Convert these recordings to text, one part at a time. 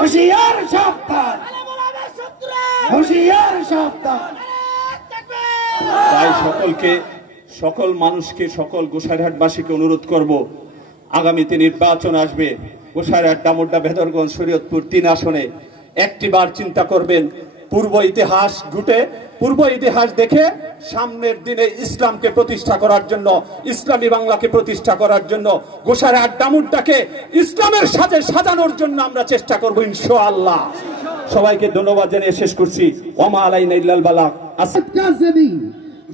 হুঁশিয়ার সাবধান, হুঁশিয়ার সাবধান। তাই সকল মানুষকে, সকল গোসাইরহাটবাসীকে অনুরোধ করব, আগামীতে নির্বাচন আসবে। গোসাইরহাট, ডামুড্ডা, ভেদরগঞ্জ, শরীয়তপুর 3 আসনে একটিবার চিন্তা করবেন, পূর্ব ইতিহাস দেখে সামনের দিনে ইসলামকে প্রতিষ্ঠা করার জন্য, ইসলামী বাংলাকে প্রতিষ্ঠা করার জন্য, গোসাইরহাট ডামুড্ডাকে ইসলামের সাথে সাজানোর জন্য আমরা চেষ্টা করব ইনশাআল্লাহ। সবাইকে ধন্যবাদ জানিয়ে শেষ করছি। ওমা আলাইনা ইল্লাল বালাগ।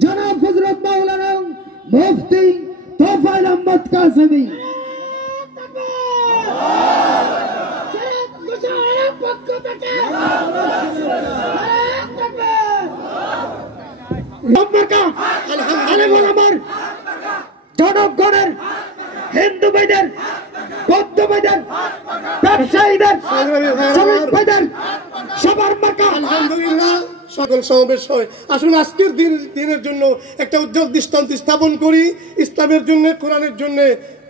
জনাব হযরত মাওলানা মুফতি তোফায়েল আহমদ কাসেমী। জনগণের, হিন্দু ভাইদের, বৌদ্ধ ভাইদের, ব্যবসায়ীদের, শ্রমিক ভাইদের সবার মার্কা আলহামদুলিল্লাহ। সকল সমাবেশ হয়, আসুন আজকের দিনের জন্য একটা উজ্জ্বল দৃষ্টান্ত স্থাপন করি। ইসলামের জন্য, কোরআনের জন্য,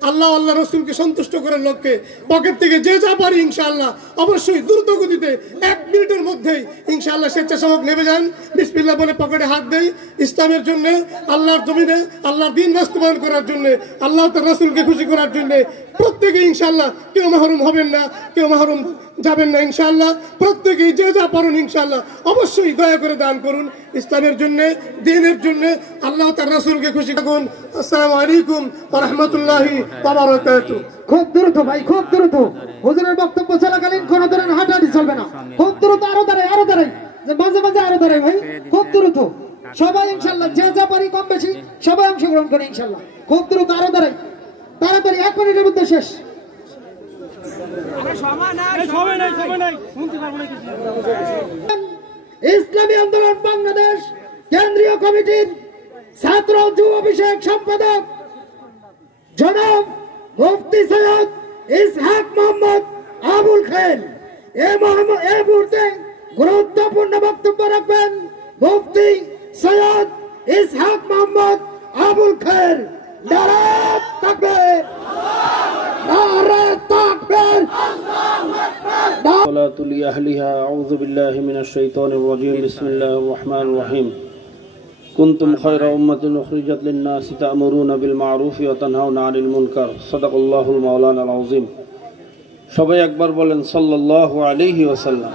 আল্লাহ রসুলকে সন্তুষ্ট করার লক্ষ্যে পকেট থেকে যে যা পারি ইনশাআল্লাহ অবশ্যই দ্রুত গতিতে 1 মিনিটের মধ্যেই ইনশাআল্লাহ স্বেচ্ছাসেবক নেমে যান, বিসমিল্লাহ বলে পকেটে হাত দেই। ইসলামের জন্য, আল্লাহর জমিনে আল্লাহর দ্বীন বাস্তবায়ন করার জন্য, আল্লাহ তার রসুলকে খুশি করার জন্য প্রত্যেকে ইনশাআল্লাহ, কেউ মাহরুম হবেন না, কেউ মাহরুম যাবেন না ইনশাআল্লাহ। প্রত্যেকেই যে যা পারেন ইনশাআল্লাহ অবশ্যই দয়া করে দান করুন ইসলামের জন্য, দ্বীনের জন্য, আল্লাহ তার রাসূলকে খুশি করুন। আসসালামু আলাইকুম ওয়া রাহমাতুল্লাহি ওয়া বারাকাতুহু। খুব দ্রুত ভাই, খুব দ্রুত। হুজুরের বক্তব্য চলাকালীন কোন ধরনের হাঁটাহাঁটি চলবে না। খুব দ্রুত, আরো দাঁড়াই, যে মাঝে মাঝে আরো দাঁড়াই ভাই, খুব দ্রুত। সবাই ইনশাআল্লাহ যে যা পারি কম বেশি সবাই অংশগ্রহণ করে ইনশাআল্লাহ। খুব দ্রুত, আরো দাঁড়াই, তাড়াতাড়ি 1 মিনিটের মধ্যে শেষ। ইসলামী আন্দোলন বাংলাদেশ কেন্দ্রীয় কমিটির ছাত্র যুব বিষয়ক সম্পাদক জনাব মুফতি সৈয়দ ইসহাক মোহাম্মদ আবুল খায়ের এই মুহূর্তে গুরুত্বপূর্ণ বক্তব্য রাখবেন মুফতি সৈয়দ ইসহাক মোহাম্মদ আবুল খায়ের। নারায়ে তাকবীর, নারায়ে তাকবীর, صلاة لأهلها أعوذ بالله من الشيطان الرجيم بسم الله الرحمن الرحيم كنتم خير أمة أخرجت للناس تأمرون بالمعروف وتنهون عن المنكر صدق الله المولانا العظيم সবাই একবার বলেন সাল্লাল্লাহু আলাইহি ওয়াসাল্লাম।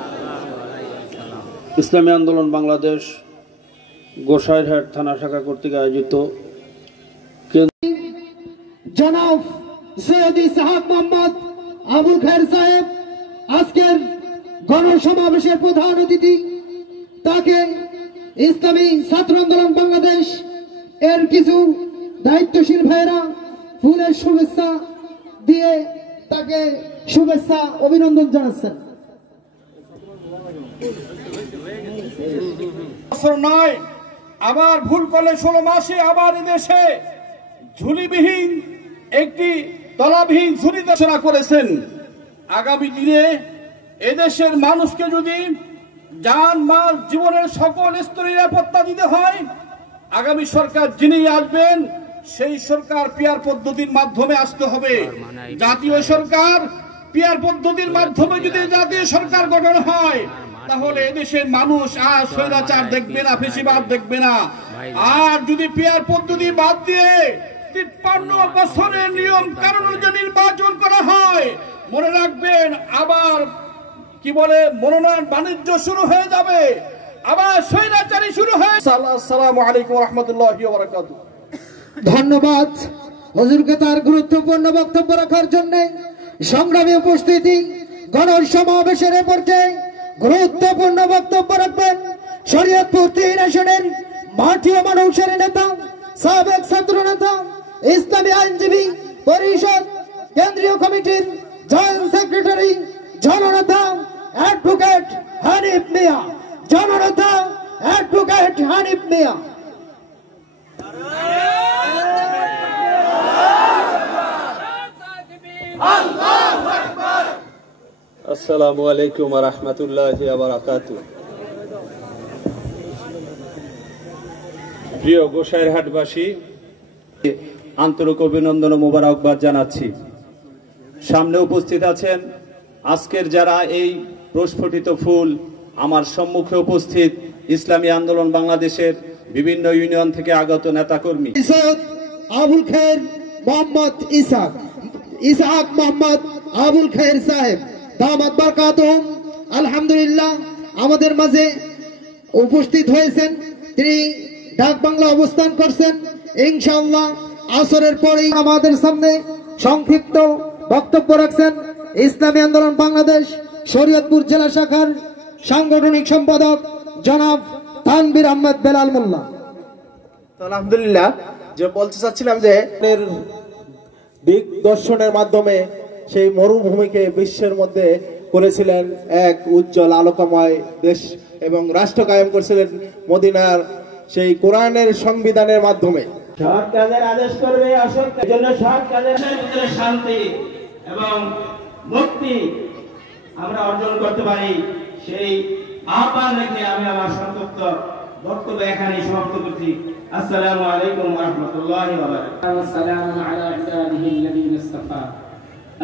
ইসলামী আন্দোলন বাংলাদেশ গোসাইরহাট থানা শাখা কর্তৃক আয়োজিত জনাব সৈয়দ ইসহাক মোহাম্মদ আবুল খায়ের সাহেব আজকের গণসমাবেশের প্রধান অতিথি। তাকে ইসলামী ছাত্র আন্দোলন বাংলাদেশ এর কিছু দায়িত্বশীল ভাইরা ফুলের শুভেচ্ছা দিয়ে তাকে শুভেচ্ছা অভিনন্দন জানাচ্ছেন। নয়, আবার ভুল করলে 16 মাসে আবার এদেশে ঝুলিবিহীন একটি তলাবিহীন ঝুলি ঘোষণা করেছেন। আগামী দিনে এদেশের মানুষকে যদি জান মাল জীবনের সকল স্তরে নিরাপত্তা দিতে হয়, আগামী সরকার যিনি আসবেন সেই সরকার পিয়ার পদ্ধতির মাধ্যমে আসতে হবে। জাতীয় সরকার পিয়ার পদ্ধতির মাধ্যমে যদি জাতীয় সরকার গঠন হয়, তাহলে এদেশের মানুষ আর স্বৈরাচার দেখবে না, ফেসিবাদ দেখবে না। আর যদি পিয়ার পদ্ধতি বাদ দিয়ে 53 বছরের নিয়ম কানুন অনুযায়ী নির্বাচন করা হয়, মনে রাখবেন আবার কি বলে মনোনয়ন বাণিজ্য শুরু হয়ে যাবে, আবার স্বৈরাচারী শুরু হয়ে। আসসালামু আলাইকুম ওয়া রাহমাতুল্লাহি ওয়া বারাকাতুহু। ধন্যবাদ হুজুরকে তার গুরুত্বপূর্ণ বক্তব্য রাখার জন্য। সংগ্রামী উপস্থিতি, গণসমাবেশের পর্যায়ে গুরুত্বপূর্ণ বক্তব্য রাখবেন শরীয়তপুর 3 আসনের মাঠীয় মানুষের নেতা, সাবেক ছাত্র নেতা, ইসলামী আইনজীবী পরিষদ কেন্দ্রীয় কমিটির জয়েন্ট সেক্রেটারি, জননেতা অ্যাডভোকেট হানিফ মিয়া। জননেতা অ্যাডভোকেট হানিফ মিয়া। আসসালামু আলাইকুম ওয়া রাহমাতুল্লাহি ওয়া বারাকাতুহু। প্রিয় গোসাইরহাটবাসী, আন্তরিক অভিনন্দন ও মোবারকবাদ জানাচ্ছি। সামনে উপস্থিত আছেন আজকের যারা এই প্রস্ফুটিত ফুল আমার সম্মুখে উপস্থিত ইসলামী আন্দোলন বাংলাদেশের বিভিন্ন ইউনিয়ন থেকে আগত নেতাকর্মী আবুল খায়ের মোহাম্মদ ইসহাক মোহাম্মদ আবুল খায়ের সাহেব দামাত বারকাতুহুম আলহামদুলিল্লাহ আমাদের মাঝে উপস্থিত হয়েছেন। তিনি ঢাক বাংলা অবস্থান করছেন। ইনশাআল্লাহ আসরের পরেই আমাদের সামনে সংক্ষিপ্ত বক্তব্য রাখছেন ইসলামী আন্দোলন বাংলাদেশ শরীয়তপুর জেলা শাখার সাংগঠনিক সম্পাদক জনাব তানভীর আহমেদ বেলাল মোল্লা। আলহামদুলিল্লাহ, যে বলতে চাচ্ছিলাম যে দিক দর্শনের মাধ্যমে সেই মরুভূমিকে বিশ্বের মধ্যে করেছিলেন এক উজ্জ্বল আলোকময় দেশ এবং রাষ্ট্র কায়েম করেছিলেন মদিনার সেই কোরআনের সংবিধানের মাধ্যমে। সৎ কাজের আদেশ করবে, অসৎ কাজের জন্য সৎ কাজের ভিতরে শান্তি এবং মুক্তি আমরা অর্জন করতে পারি, সেই আহ্বান রেখে আমি আমার সংক্ষিপ্ত বক্তব্য এখানে সমাপ্ত করছি। আসসালামু আলাইকুম ওয়া রাহমাতুল্লাহি ওয়া বারাকাতুহু। والسلام على عباده الذين اصطفى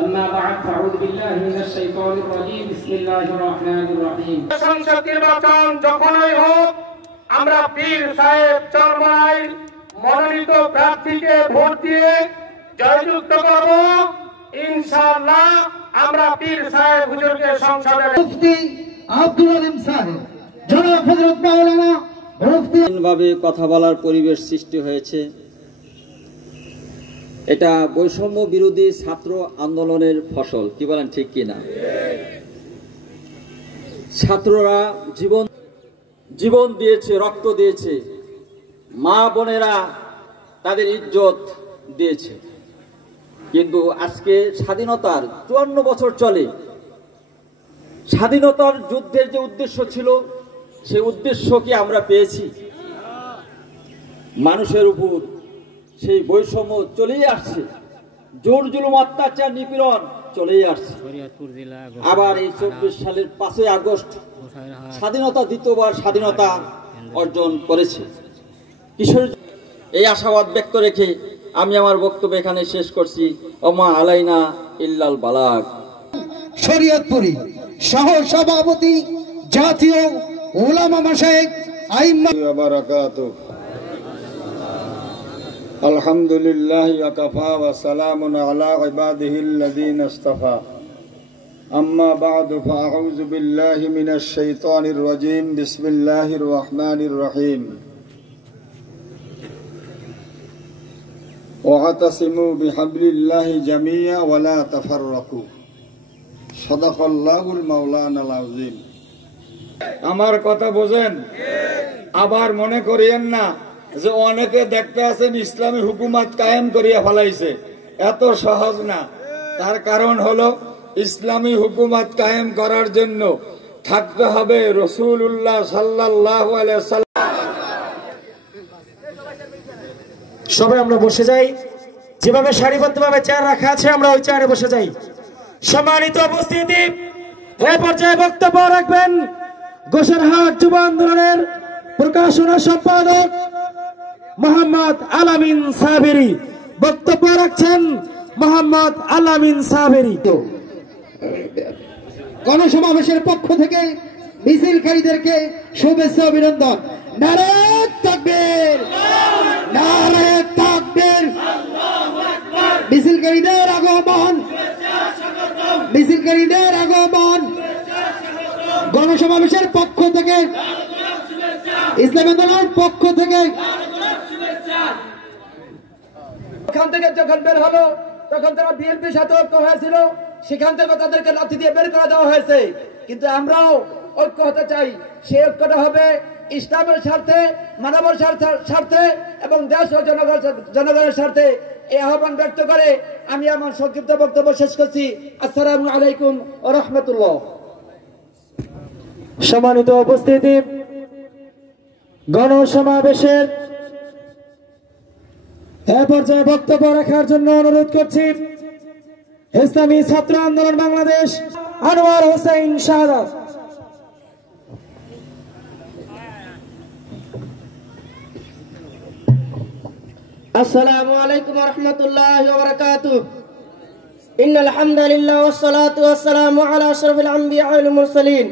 أما بعد فأعوذ بالله من الشيطان الرجيم بسم الله الرحمن الرحيم সংসদ নির্বাচন যখনই হোক আমরা পীর সাহেব চরমনাই মনোনীত প্রার্থীকে ভোট দিয়ে জয়যুক্ত করব। ইনশাআল্লাহ আমরা পীর সাহেব হুজুরকে সংসদে মুফতি আব্দুল আলিম সাহেব জনাব হযরত মাওলানা মুফতি ভাবে কথা বলার পরিবেশ সৃষ্টি হয়েছে। এটা বৈষম্য বিরোধী ছাত্র আন্দোলনের ফসল, কি বলেন ঠিক কিনা? ছাত্ররা জীবন দিয়েছে, রক্ত দিয়েছে, মা বোনেরা তাদের ইজ্জত দিয়েছে, কিন্তু আজকে স্বাধীনতার 54 বছর চলে। স্বাধীনতার যুদ্ধের যে উদ্দেশ্য ছিল সেই উদ্দেশ্য কি আমরা পেয়েছি? মানুষের উপর সেই বৈষম্য চলেই আসছে, জোর জুলুম অত্যাচার নিপীড়ন চলেই আসছে। আবার এই 24 সালের 5ই আগস্ট স্বাধীনতা দ্বিতীয়বার স্বাধীনতা অর্জন করেছে। কিশোর এই আশাবাদ ব্যক্ত রেখে আমি আমার বক্তব্য এখানে শেষ করছি। ওমা আলাইনা ইল্লাল বালাগ। শরীয়তপুরী সহ সভাপতি জাতীয় উলামা মাশায়েখ আইম্মা বারাকাতুহু। আলহামদুলিল্লাহি ওয়া কাফা ওয়া সালামুন আলা ইবাদিহিল্লাযীনা ইসতাফা। আম্মা বা'দু ফাআউযু বিল্লাহি মিনাশ শাইতানির রাজীম। বিসমিল্লাহির রহমানির রহিম। ওয়াতাসিমু বিহাবলিল্লাহি জামিয়া ওয়া লা তাফাররাকু। সাদাকাল্লাহুল মাওলানাল আযীম। আমার কথা বোঝেন? আবার মনে করিয়েন না যে অনেকে দেখতে আছেন ইসলামী হুকুমত কায়েম করিয়া ফেলাইছে। এত সহজ না। তার কারণ হলো ইসলামী হুকুমত কায়েম করার জন্য থাকতে হবে রাসূলুল্লাহ সাল্লাল্লাহু আলাইহি ওয়াসাল্লাম। সবাই আমরা বসে যাই, যেভাবে সারিবদ্ধভাবে চেয়ার রাখা আছে আমরা ওই চেয়ারে বসে যাই। সম্মানিত উপস্থিতি, এই পর্যায়ে বক্তব্য রাখবেন গোসরহাট যুব আন্দোলনের প্রকাশনা সম্পাদক মোহাম্মদ আলামিন সাবেরী। বক্তব্য রাখছেন মোহাম্মদ আলামিন সাবেরী। গণসমাবেশের পক্ষ থেকে মিছিলকারীদেরকে শুভেচ্ছা অভিনন্দন। নারায়ে তাকবীর, নারায়ে তাকবীর। মিছিলকারীদের আগমন, মিছিলকারীদের আগমন। গণসমাবেশের পক্ষ থেকে, ইসলামী আন্দোলনের পক্ষ থেকে ওখান থেকে যখন বের হলো তখন তারা বিএনপির সাথে ঐক্য হয়েছিল, সেখান থেকে তাদেরকে লাঠি দিয়ে বের করে দেওয়া হয়েছে। কিন্তু আমরাও ঐক্য হতে চাই। সেই ঐক্যটা হবে ইসলামের স্বার্থে, মানবের স্বার্থে এবং দেশ ও জনগণের স্বার্থে। এই আহ্বান ব্যক্ত করে আমি আমার সংক্ষিপ্ত বক্তব্য শেষ করছি। আসসালামু আলাইকুম ওয়া রাহমাতুল্লাহ। সম্মানিত উপস্থিতি, গণসমাবেশের এ পর্যায়ে বক্তব্য রাখার জন্য অনুরোধ করছি ইসলামী ছাত্র আন্দোলন বাংলাদেশ আনোয়ার হোসেন শাহাদাত। আসসালামু আলাইকুম ওয়া রাহমাতুল্লাহি ওয়া বারাকাতুহু। ইন্নাল হামদালিল্লাহ ওয়াস সালাতু ওয়াস সালামু আলা আশরাফিল আম্বিয়া ওয়াল মুরসালিন।